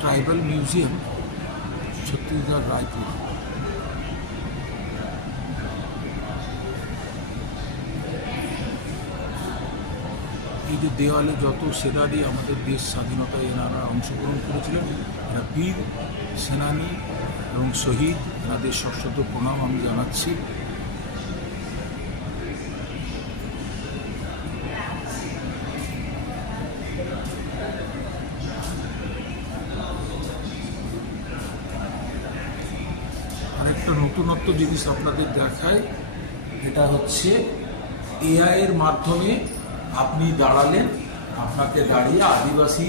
Tribal museum, Chhattisgarh, Raipur. এই যে দেওয়ালে যত সেনানি আমাদের দেশ স্বাধীনতায় এনারা অংশগ্রহণ করেছিলেন, এরা বীর সেনানী এবং শহীদ, এনাদের সশ্রদ্ধ প্রণাম আমি জানাচ্ছি। আরেকটা নতুনত্ব জিনিস আপনাদের দেখায়, এটা হচ্ছে এআই এর মাধ্যমে আপনি দাঁড়ালেন, আপনাকে দাঁড়িয়ে আদিবাসী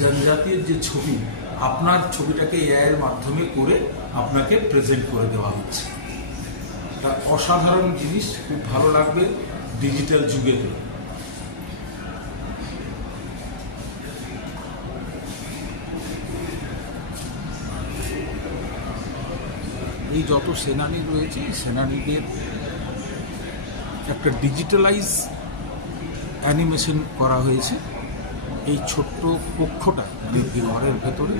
জনজাতির যে ছবি, আপনার ছবিটাকে এআই এর মাধ্যমে করে আপনাকে প্রেজেন্ট করে দেওয়া হচ্ছে। এটা অসাধারণ জিনিস, খুব ভালো লাগবে ডিজিটাল যুগেতে। এই যত সেনানি রয়েছে, এই সেনানিদের একটা ডিজিটালাইজ অ্যানিমেশন করা হয়েছে এই ছোট্ট কক্ষটা, ঘরের ভেতরে।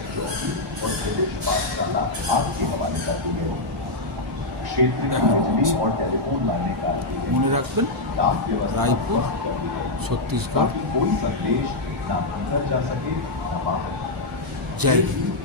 মনে রাখবেন, রায়পুর, ছত্তিশগড়। জয় হিন্দ।